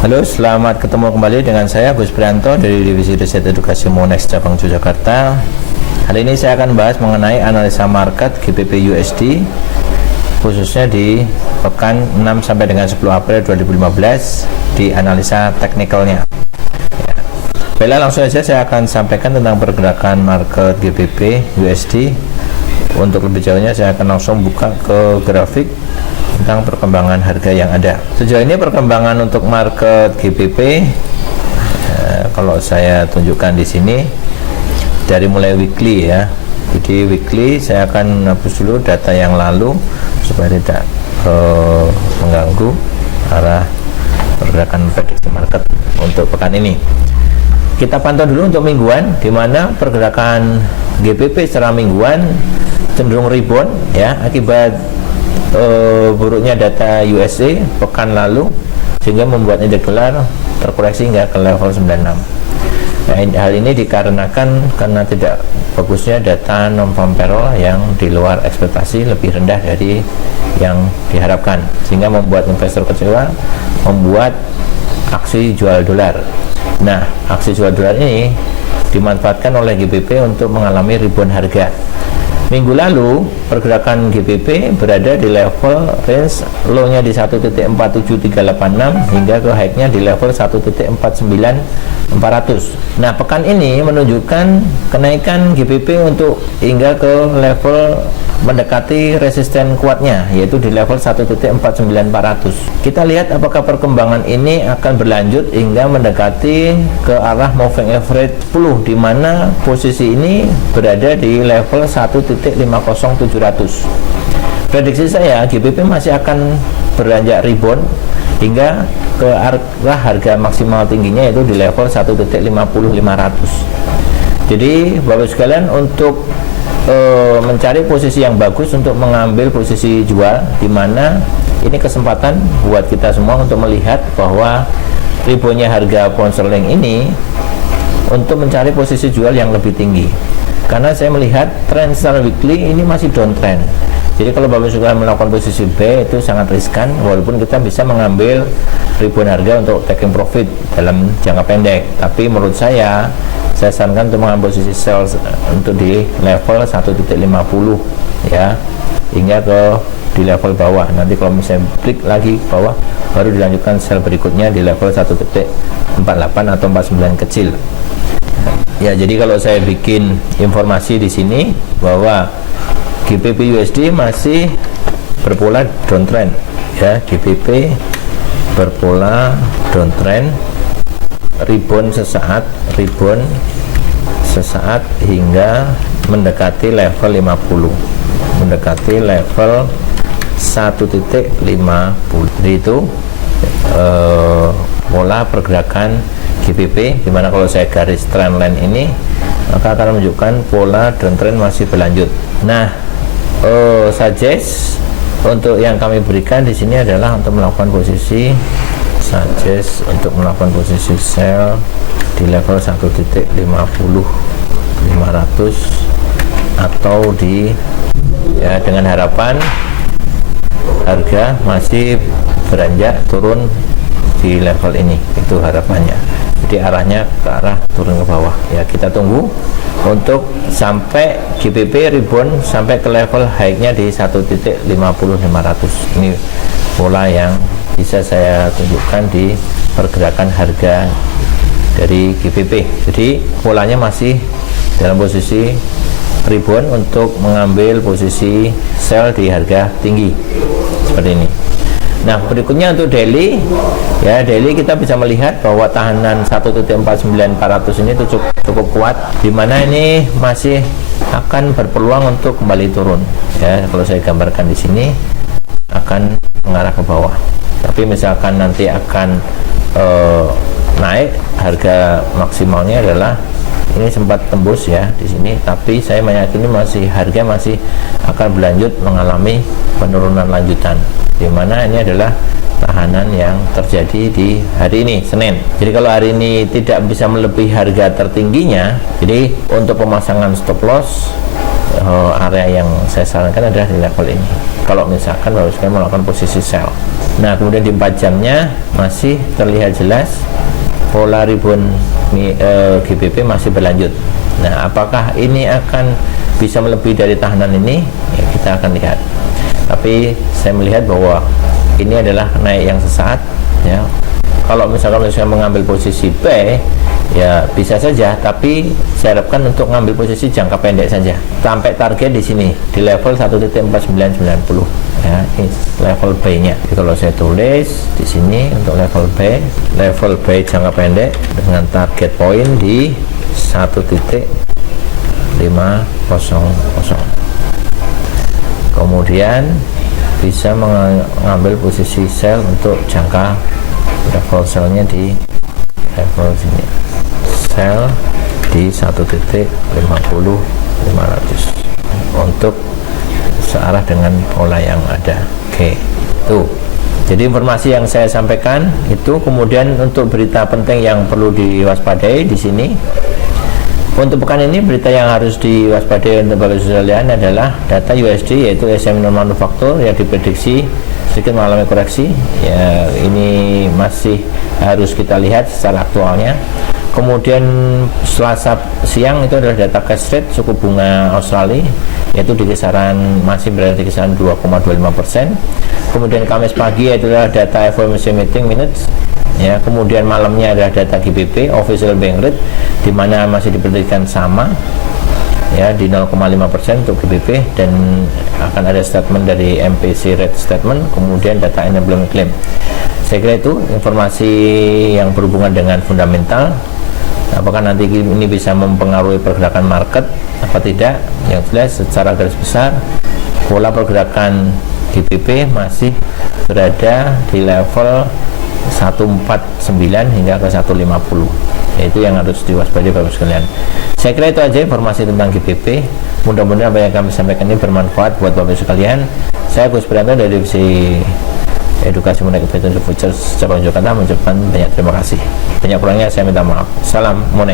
Halo, selamat ketemu kembali dengan saya Gus Prianto dari Divisi Riset Edukasi Monex Cabang Yogyakarta. Kali ini saya akan bahas mengenai analisa market GBP USD khususnya di pekan 6 sampai dengan 10 April 2015 di analisa teknikalnya. Baiklah, langsung saja saya akan sampaikan tentang pergerakan market GBP USD. Untuk lebih jauhnya saya akan langsung buka ke grafik tentang perkembangan harga yang ada. Sejauh ini perkembangan untuk market GBP kalau saya tunjukkan di sini dari mulai weekly ya. Jadi weekly saya akan hapus dulu data yang lalu supaya tidak mengganggu arah pergerakan prediksi market untuk pekan ini. Kita pantau dulu untuk mingguan, di mana pergerakan GBP secara mingguan cenderung rebound ya akibat buruknya data USA pekan lalu, sehingga membuat indeks dolar terkoreksi hingga ke level 96. Nah, hal ini dikarenakan karena tidak bagusnya data non-farm payroll yang di luar ekspektasi, lebih rendah dari yang diharapkan, sehingga membuat investor kecewa, membuat aksi jual dolar. Nah, aksi jual dolar ini dimanfaatkan oleh GBP untuk mengalami rebound harga. Minggu lalu pergerakan GBP berada di level range low-nya di 1.47386 hingga ke high-nya di level 1.49400. Nah, pekan ini menunjukkan kenaikan GBP untuk hingga ke level mendekati resisten kuatnya, yaitu di level 1.49400. Kita lihat apakah perkembangan ini akan berlanjut hingga mendekati ke arah moving average 10, di mana posisi ini berada di level 1.50700. Prediksi saya GBP masih akan beranjak rebound hingga ke arah harga maksimal tingginya, yaitu di level 1.50500. Jadi Bapak sekalian, untuk mencari posisi yang bagus untuk mengambil posisi jual, di mana ini kesempatan buat kita semua untuk melihat bahwa reboundnya harga pound sterling ini untuk mencari posisi jual yang lebih tinggi. Karena saya melihat trend secara weekly ini masih downtrend. Jadi kalau Bapak suka melakukan posisi B itu sangat riskan, walaupun kita bisa mengambil rebound harga untuk taking profit dalam jangka pendek. Tapi menurut saya sarankan untuk mengambil posisi sell untuk di level 1.50 ya, hingga ke di level bawah. Nanti kalau misalnya break lagi ke bawah, baru dilanjutkan sell berikutnya di level 1.48 atau 49 kecil. Ya, jadi kalau saya bikin informasi di sini bahwa GBP USD masih berpola downtrend ya, GBP berpola downtrend, rebound sesaat hingga mendekati level 50, mendekati level 1.50. Jadi itu pola pergerakan GBP, dimana kalau saya garis trendline ini maka akan menunjukkan pola downtrend masih berlanjut. Nah, suggest untuk yang kami berikan di sini adalah untuk melakukan posisi untuk melakukan posisi sell di level 1.50500 atau di ya, dengan harapan harga masih beranjak turun di level ini, itu harapannya. Jadi arahnya ke arah turun ke bawah ya. Kita tunggu untuk sampai GBP rebound sampai ke level high-nya di 1.50500. Ini pola yang bisa saya tunjukkan di pergerakan harga dari GBP. Jadi polanya masih dalam posisi rebound untuk mengambil posisi sell di harga tinggi seperti ini. Nah, berikutnya untuk daily ya, daily kita bisa melihat bahwa tahanan 1.49400 ini cukup kuat, di mana ini masih akan berpeluang untuk kembali turun ya. Kalau saya gambarkan di sini akan mengarah ke bawah, tapi misalkan nanti akan naik, harga maksimalnya adalah ini sempat tembus ya di sini, tapi saya meyakini harga masih akan berlanjut mengalami penurunan lanjutan, di mana ini adalah tahanan yang terjadi di hari ini Senin. Jadi kalau hari ini tidak bisa melebihi harga tertingginya, jadi untuk pemasangan stop loss area yang saya sarankan adalah di level ini. Kalau misalkan harus melakukan posisi sell. Nah, kemudian di 4 jamnya masih terlihat jelas pola rebound GBP masih berlanjut. Nah, apakah ini akan bisa melebihi dari tahanan ini? Ya, kita akan lihat. Tapi saya melihat bahwa ini adalah naik yang sesaat, ya. Kalau misalkan saya mengambil posisi B, ya bisa saja, tapi saya harapkan untuk mengambil posisi jangka pendek saja sampai target di sini di level 1.4990, ya. Ini level B-nya. Jadi kalau saya tulis di sini untuk level B jangka pendek dengan target poin di 1.500. Kemudian bisa mengambil posisi sell untuk jangka level sellnya di level sini, sell di 1.50500 untuk searah dengan pola yang ada. Oke, tuh. Jadi informasi yang saya sampaikan itu. Kemudian untuk berita penting yang perlu diwaspadai di sini. Untuk pekan ini berita yang harus diwaspadai untuk Bapak sekalian adalah data USD, yaitu SM non-manufaktur yang diprediksi sedikit mengalami koreksi. Ya, ini masih harus kita lihat secara aktualnya. Kemudian Selasa siang itu adalah data cash rate suku bunga Australia, yaitu di kisaran masih berada di kisaran 2,25%. Kemudian Kamis pagi adalah data FOMC meeting minutes. Ya, kemudian malamnya adalah data GBP official bank rate, di mana masih diperhatikan sama, ya, di 0,5% untuk GBP, dan akan ada statement dari MPC rate statement, kemudian data unemployment claim. Saya kira itu informasi yang berhubungan dengan fundamental. Apakah nanti ini bisa mempengaruhi pergerakan market apa tidak? Yang jelas secara garis besar pola pergerakan GBP masih berada di level 149 hingga ke 150, yaitu yang harus diwaspadai Bapak sekalian. Saya kira itu aja informasi tentang GBP. Mudah-mudahan apa yang kami sampaikan ini bermanfaat buat Bapak sekalian. Saya Gus Prianto dari Divisi Edukasi Monex Futures cabang Jakarta mengucapkan banyak terima kasih. Banyak kurangnya saya minta maaf. Salam Monex.